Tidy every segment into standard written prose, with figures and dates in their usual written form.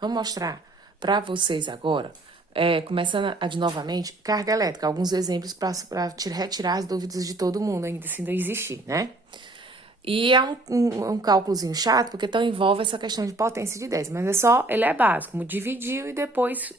Vamos mostrar para vocês agora, começando novamente, carga elétrica. Alguns exemplos para retirar as dúvidas de todo mundo, ainda se ainda existir, né? E é um cálculozinho chato, porque então envolve essa questão de potência de 10. Mas ele é básico, como dividiu e depois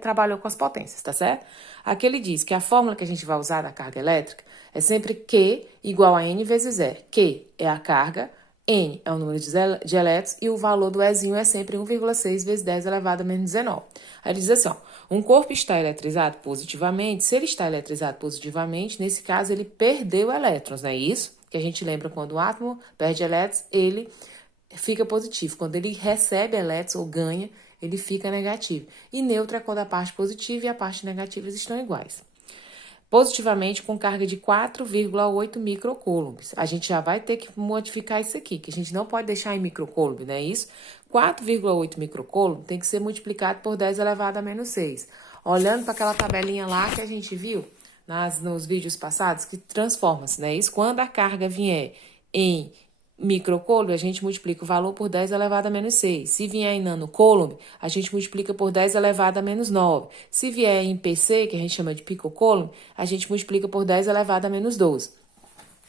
trabalhou com as potências, tá certo? Aqui ele diz que a fórmula que a gente vai usar da carga elétrica é sempre Q igual a N vezes E. Q é a carga, N é o número de elétrons e o valor do Ezinho é sempre 1,6 vezes 10 elevado a menos 19. Aí ele diz assim, ó, um corpo está eletrizado positivamente, se ele está eletrizado positivamente, nesse caso ele perdeu elétrons, não é isso? Que a gente lembra quando o átomo perde elétrons, ele fica positivo. Quando ele recebe elétrons ou ganha, ele fica negativo. E neutro é quando a parte positiva e a parte negativa estão iguais. Positivamente com carga de 4,8 microcoulombs. A gente já vai ter que modificar isso aqui, que a gente não pode deixar em microcoulomb, não é isso? 4,8 microcoulomb tem que ser multiplicado por 10 elevado a menos 6. Olhando para aquela tabelinha lá que a gente viu nos vídeos passados, que transforma-se, né? Isso quando a carga vier em microcoulomb, a gente multiplica o valor por 10 elevado a menos 6. Se vier em nanocoulomb, a gente multiplica por 10 elevado a menos 9. Se vier em PC, que a gente chama de picocoulomb, a gente multiplica por 10 elevado a menos 12.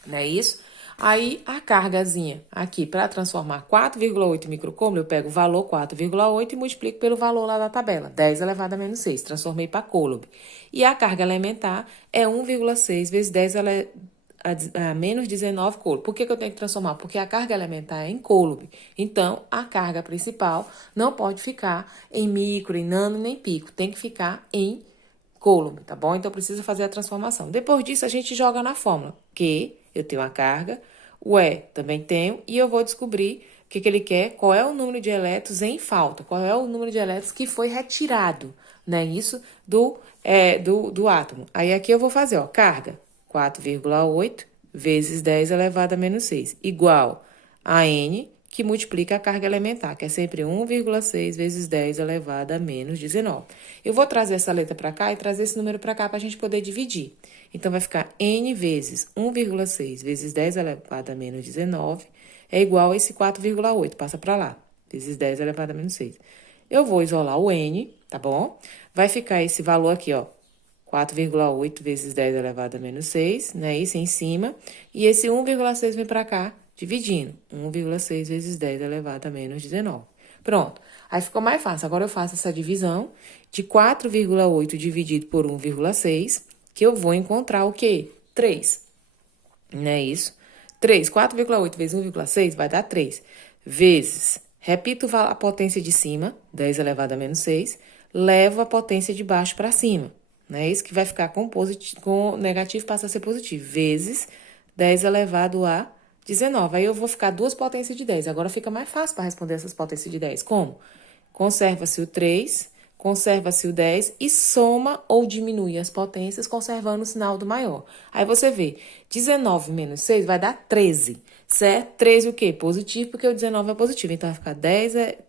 Não é isso? Aí, a cargazinha aqui, para transformar 4,8 microcoulomb, eu pego o valor 4,8 e multiplico pelo valor lá da tabela, 10 elevado a menos 6. Transformei para coulomb. E a carga elementar é 1,6 vezes 10 a menos 19 coulomb. Por que eu tenho que transformar? Porque a carga elementar é em coulomb. Então, a carga principal não pode ficar em micro, em nano, nem pico. Tem que ficar em coulomb, tá bom? Então, precisa fazer a transformação. Depois disso, a gente joga na fórmula. Que eu tenho a carga, o E também tenho, e eu vou descobrir o que ele quer, qual é o número de elétrons em falta, qual é o número de elétrons que foi retirado, né? Isso do átomo. Aí, aqui eu vou fazer, ó, carga. 4,8 vezes 10 elevado a menos 6, igual a N, que multiplica a carga elementar, que é sempre 1,6 vezes 10 elevado a menos 19. Eu vou trazer essa letra para cá e trazer esse número para cá para a gente poder dividir. Então, vai ficar N vezes 1,6 vezes 10 elevado a menos 19 é igual a esse 4,8, passa para lá, vezes 10 elevado a menos 6. Eu vou isolar o N, tá bom? Vai ficar esse valor aqui, ó, 4,8 vezes 10 elevado a menos 6, né? Isso em cima. E esse 1,6 vem para cá, dividindo. 1,6 vezes 10 elevado a menos 19. Pronto. Aí ficou mais fácil. Agora eu faço essa divisão de 4,8 dividido por 1,6, que eu vou encontrar o quê? 3. Não é isso? 3. 4,8 vezes 1,6 vai dar 3. Vezes, repito a potência de cima, 10 elevado a menos 6, levo a potência de baixo para cima. Né? Isso que vai ficar com negativo passa a ser positivo, vezes 10 elevado a 19. Aí eu vou ficar duas potências de 10. Agora fica mais fácil para responder essas potências de 10. Como? Conserva-se o 3, conserva-se o 10 e soma ou diminui as potências, conservando o sinal do maior. Aí você vê, 19 menos 6 vai dar 13, certo? 13 o quê? Positivo, porque o 19 é positivo. Então, vai ficar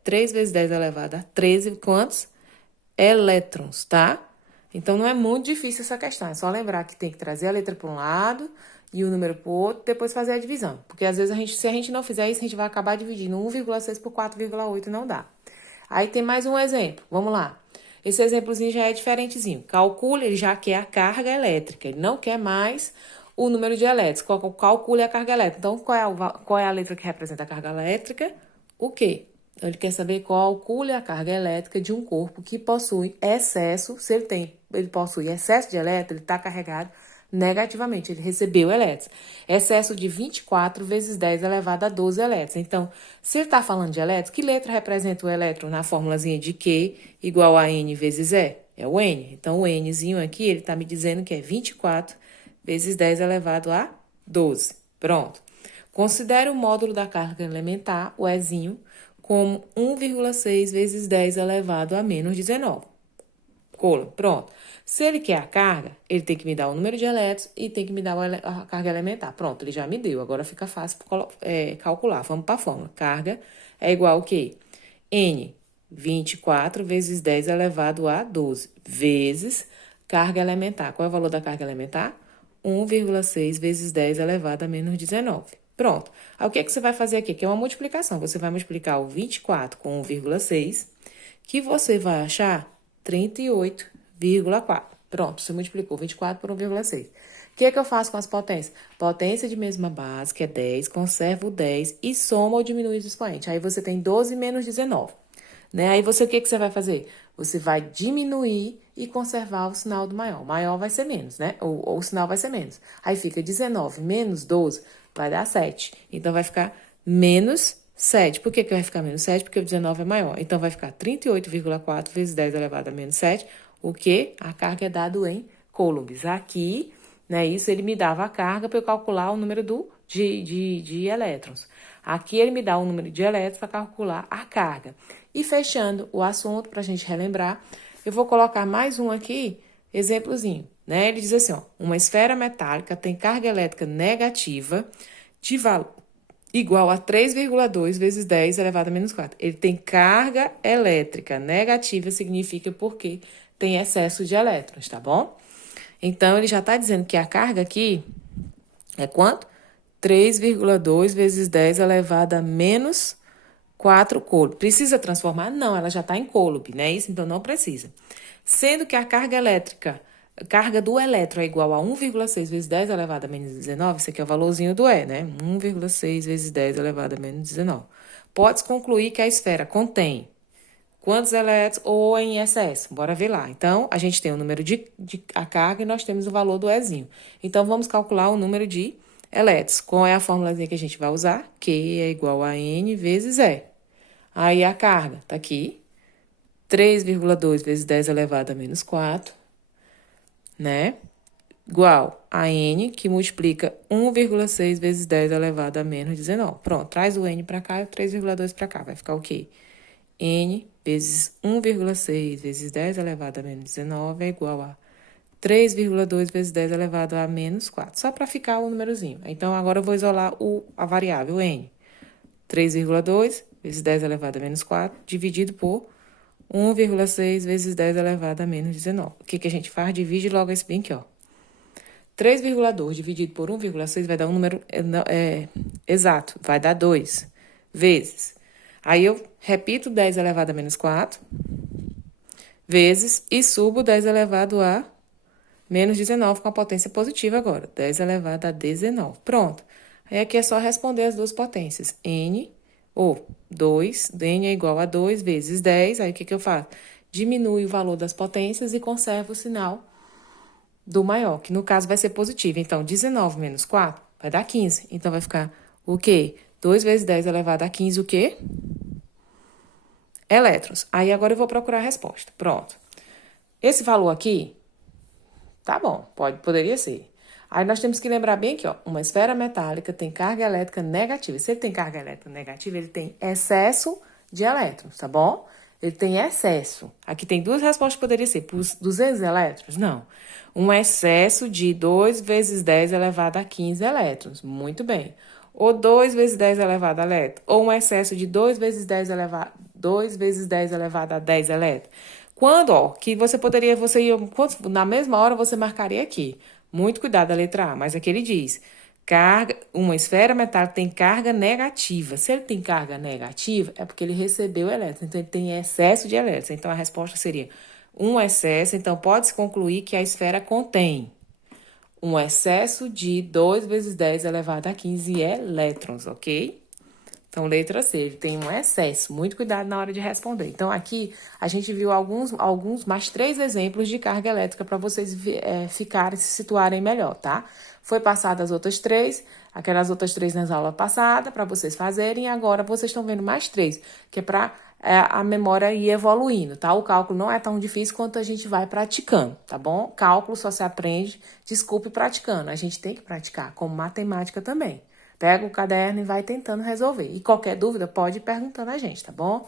3 vezes 10 elevado a 13, quantos? Elétrons, tá? Então, não é muito difícil essa questão. É só lembrar que tem que trazer a letra para um lado e o número para o outro, depois fazer a divisão. Porque, às vezes, se a gente não fizer isso, a gente vai acabar dividindo 1,6 por 4,8 e não dá. Aí, tem mais um exemplo. Vamos lá. Esse exemplozinho já é diferentezinho. Calcule, ele já quer a carga elétrica. Ele não quer mais o número de elétrons. Calcule a carga elétrica. Então, qual é a letra que representa a carga elétrica? O quê? Então, ele quer saber calcule a carga elétrica de um corpo que possui excesso, se ele possui excesso de elétrons, ele está carregado negativamente, ele recebeu elétrons. Excesso de 24 vezes 10 elevado a 12 elétrons. Então, se ele está falando de elétrons, que letra representa o elétron na formulazinha de Q igual a N vezes E? É o N. Então, o Nzinho aqui, ele está me dizendo que é 24 vezes 10 elevado a 12. Pronto. Considere o módulo da carga elementar, o Ezinho, como 1,6 vezes 10 elevado a menos 19. Pronto. Se ele quer a carga, ele tem que me dar o número de elétrons e tem que me dar a carga elementar. Pronto, ele já me deu. Agora fica fácil calcular. Vamos para a fórmula. Carga é igual ao quê? N, 24 vezes 10 elevado a 12, vezes carga elementar. Qual é o valor da carga elementar? 1,6 vezes 10 elevado a menos 19. Pronto. Aí, o que é que você vai fazer aqui? Que é uma multiplicação. Você vai multiplicar o 24 com 1,6 que você vai achar 38,4. Pronto, você multiplicou 24 por 1,6. O que é que eu faço com as potências? Potência de mesma base, que é 10, conservo o 10 e soma ou diminui os expoentes. Aí você tem 12 menos 19. Né? Aí você, o que que você vai fazer? Você vai diminuir e conservar o sinal do maior. O maior vai ser menos, né? Ou o sinal vai ser menos. Aí fica 19 menos 12, vai dar 7. Então, vai ficar menos 7. Por que que vai ficar menos 7? Porque o 19 é maior. Então, vai ficar 38,4 vezes 10 elevado a menos 7. O que? A carga é dado em coulombs. Aqui, né? Isso ele me dava a carga para eu calcular o número de elétrons. Aqui ele me dá o número de elétrons para calcular a carga. E fechando o assunto, para a gente relembrar, eu vou colocar mais um aqui, exemplozinho, né? Ele diz assim, ó, uma esfera metálica tem carga elétrica negativa de valor igual a 3,2 vezes 10 elevado a menos 4. Ele tem carga elétrica negativa, significa porque tem excesso de elétrons, tá bom? Então, ele já está dizendo que a carga aqui é quanto? 3,2 vezes 10 elevado a menos 4 coulomb. Precisa transformar? Não, ela já está em coulomb, né? Isso, então não precisa. Sendo que a carga elétrica, a carga do elétron é igual a 1,6 vezes 10 elevado a menos 19, isso aqui é o valorzinho do E, né? 1,6 vezes 10 elevado a menos 19. Pode-se concluir que a esfera contém quantos elétrons ou em excesso? Bora ver lá. Então, a gente tem o número de a carga e nós temos o valor do Ezinho. Então, vamos calcular o número de elétrons. Qual é a formulazinha que a gente vai usar? Q é igual a N vezes E. Aí, a carga tá aqui. 3,2 vezes 10 elevado a menos 4, né? Igual a N, que multiplica 1,6 vezes 10 elevado a menos 19. Pronto, traz o N para cá e o 3,2 para cá. Vai ficar o quê? N vezes 1,6 vezes 10 elevado a menos 19 é igual a 3,2 vezes 10 elevado a menos 4. Só para ficar o númerozinho. Então, agora eu vou isolar a variável N. 3,2 vezes 10 elevado a menos 4, dividido por 1,6 vezes 10 elevado a menos 19. O que que a gente faz? Divide logo esse bem aqui, ó. 3,2 dividido por 1,6 vai dar um número exato, vai dar 2 vezes. Aí eu repito 10 elevado a menos 4 vezes e subo 10 elevado a menos 19 com a potência positiva agora. 10 elevado a 19. Pronto. Aí aqui é só responder as duas potências. N ou 2, N é igual a 2 vezes 10. Aí o que que eu faço? Diminui o valor das potências e conservo o sinal do maior, que no caso vai ser positivo. Então, 19 menos 4 vai dar 15. Então, vai ficar o quê? 2 vezes 10 elevado a 15, o quê? Elétrons. Aí, agora eu vou procurar a resposta. Pronto. Esse valor aqui, tá bom, poderia ser. Aí, nós temos que lembrar bem aqui, ó, uma esfera metálica tem carga elétrica negativa. Se ele tem carga elétrica negativa, ele tem excesso de elétrons, tá bom? Ele tem excesso. Aqui tem duas respostas que poderiam ser. Por 200 elétrons? Não. Um excesso de 2 vezes 10 elevado a 15 elétrons. Muito bem. Ou 2 vezes 10 elevado a elétrons. Ou um excesso de 2 vezes 10 elevado a 10 elétrons. Quando, ó, que você ia, na mesma hora você marcaria aqui. Muito cuidado a letra A, mas aqui ele diz... Uma esfera metálica tem carga negativa. Se ele tem carga negativa, é porque ele recebeu elétrons. Então, ele tem excesso de elétrons. Então, a resposta seria um excesso. Então, pode-se concluir que a esfera contém um excesso de 2 vezes 10 elevado a 15 elétrons, ok? Então, letra C, ele tem um excesso. Muito cuidado na hora de responder. Então, aqui, a gente viu mais 3 exemplos de carga elétrica para vocês se situarem melhor, tá? Foi passada as outras 3, aquelas outras 3 nas aulas passadas, para vocês fazerem, e agora vocês estão vendo mais 3, que é para a memória ir evoluindo, tá? O cálculo não é tão difícil quanto a gente vai praticando, tá bom? Cálculo só se aprende, desculpe, praticando. A gente tem que praticar, como matemática também. Pega o caderno e vai tentando resolver. E qualquer dúvida, pode ir perguntando a gente, tá bom?